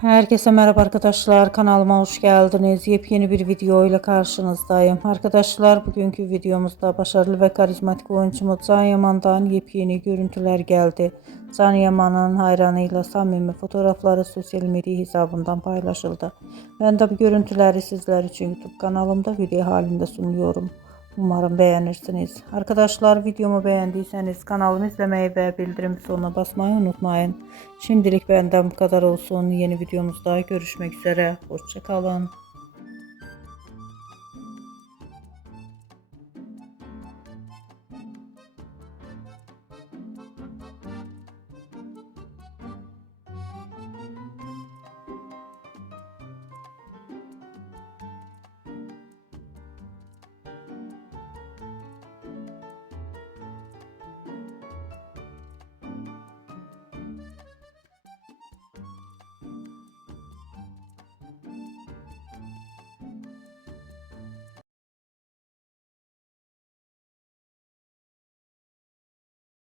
Herkese merhaba arkadaşlar, kanalıma hoş geldiniz. Yepyeni bir video ile karşınızdayım. Arkadaşlar, bugünkü videomuzda başarılı ve karizmatik oyuncumuz Can Yaman'dan yepyeni görüntüler geldi. Can Yaman'ın hayranıyla samimi fotoğrafları sosyal medya hesabından paylaşıldı. Ben de bu görüntüleri sizler için YouTube kanalımda video halinde sunuyorum. Umarım beğenirsiniz. Arkadaşlar, videomu beğendiyseniz kanalımı izlemeyi ve bildirim butonuna basmayı unutmayın. Şimdilik benden bu kadar olsun. Yeni videomuzda görüşmek üzere. Hoşça kalın.